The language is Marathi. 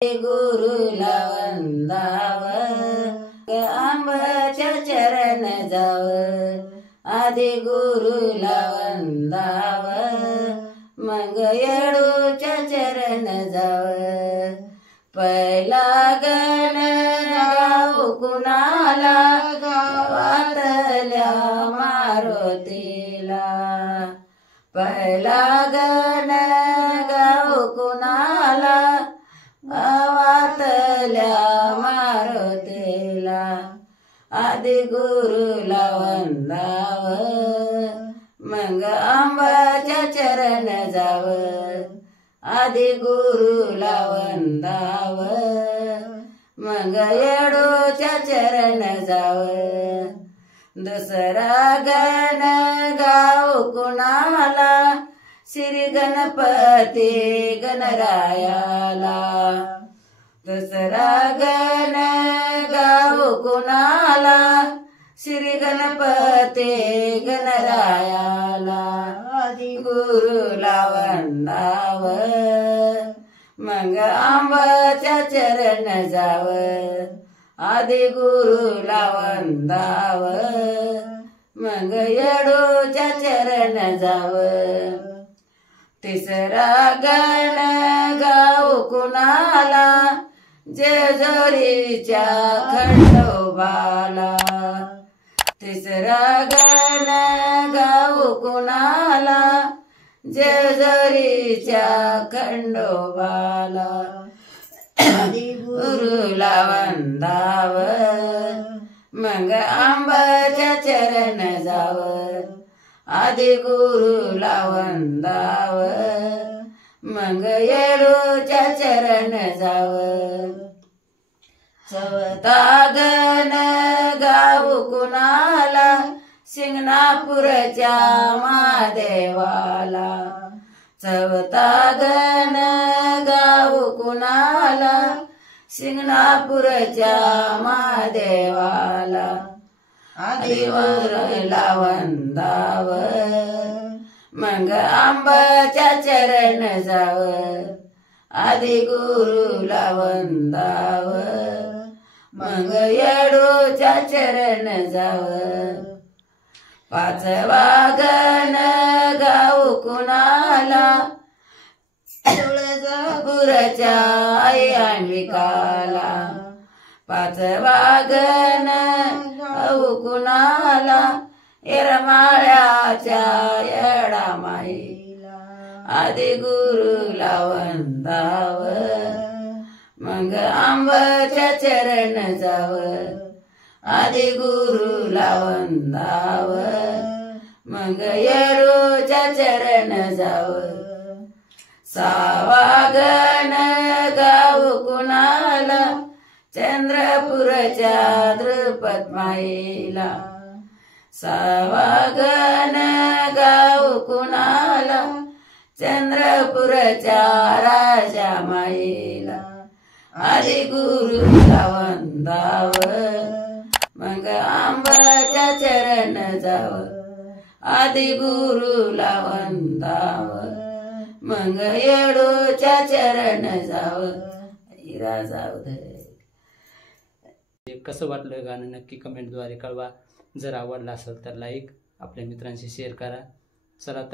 गुरुला वंदाव आंबाच्या चरण जाव आधी गुरुला वंदाव मग येडूच्या चरण जाव पहिला गण गाव कुणाला गावातल्या मारुतीला पहिला गण गाव कुणाला गावातल्या मारुतीला आधी गुरुला वंदाव मग आंबाच्या चरण जाव आधी गुरुला वंदाव मग येडूच्या चरण जाव दुसरा गण गाव कुणाला श्री गणपती गणरायाला दुसरा गण गाव कुणाला श्री गणपती गणरायाला आधी गुरुला वंदाव मग आंबाच्या चरण जाव आधी गुरुला वंदाव मग येडूच्या चरण जाव तिसरा गण गाव कुणाला जेजुरीच्या खंडोबाला तिसरा गण गाव कुणाला जेजुरीच्या खंडोबाला आधी गुरुला वंदाव मग आंबाच्या चरण जाव आधी गुरुला वंदाव मग येडूच्या चरण जाव चौथा गण गाव कुणाला शिंगणापूरच्या महादेवाला चौथा गण गाव कुणाला शिंगणापूरच्या महादेवाला आधी गुरुला वंदाव मग आंबाच्या चरण जाव आधी गुरुला वंदाव मग येडूच्या चरण जाव पाचवा गण गाव कुणाला तुळजापूरच्या आई अंबिकाला पाचवा गण गाव कुणाला येरमाळ्याच्या येडामाईला आधी गुरुला वंदाव मग आंबाच्या चरण जाव आधी गुरुला वंदाव मग येडूच्या चरण जाव सहावा गण गाव कुणाला चंद्रपूरच्या द्रुपद माईला सहावा गण गाव कुणाला चंद्रपूरच्या राजा माईला आधी गुरुला वंदाव मग आंबाच्या चरण जाव आधी गुरुला वंदाव मग येडूच्या चरण जाव हिरा जाऊ दे। कसं वाटलं गाणं नक्की कमेंटद्वारे कळवा। जर आवडलं असेल तर लाईक, आपल्या मित्रांशी शेअर करा। चला तर